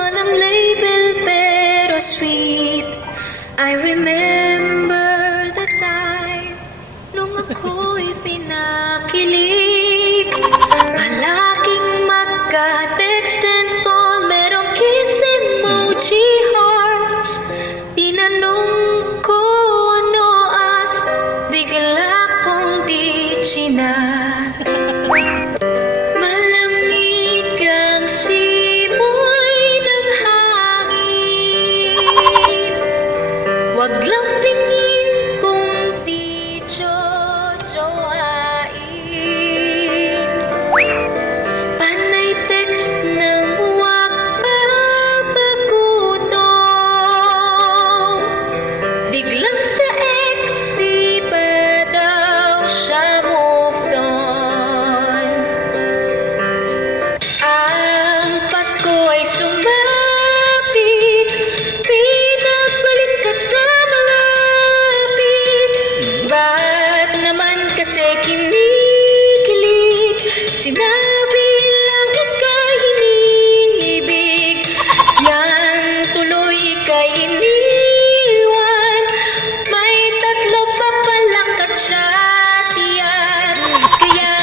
walang label pero sweet. I remember the time Nung ako'y pinakilig. Malaking magka-text and call Merong kiss emoji hearts. Tinanong ko ano as? Bigla kong di chinas Paglamping kasi kinikilig. Sinabi lang ika'y inibig. Yan tuloy ika'y iniwan. May tatlo pa palang katsatiyan Kaya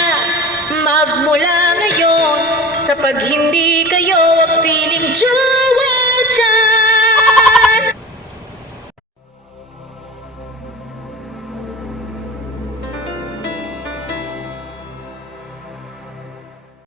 magmula ngayon Kapag hindi kayo ang feeling dyan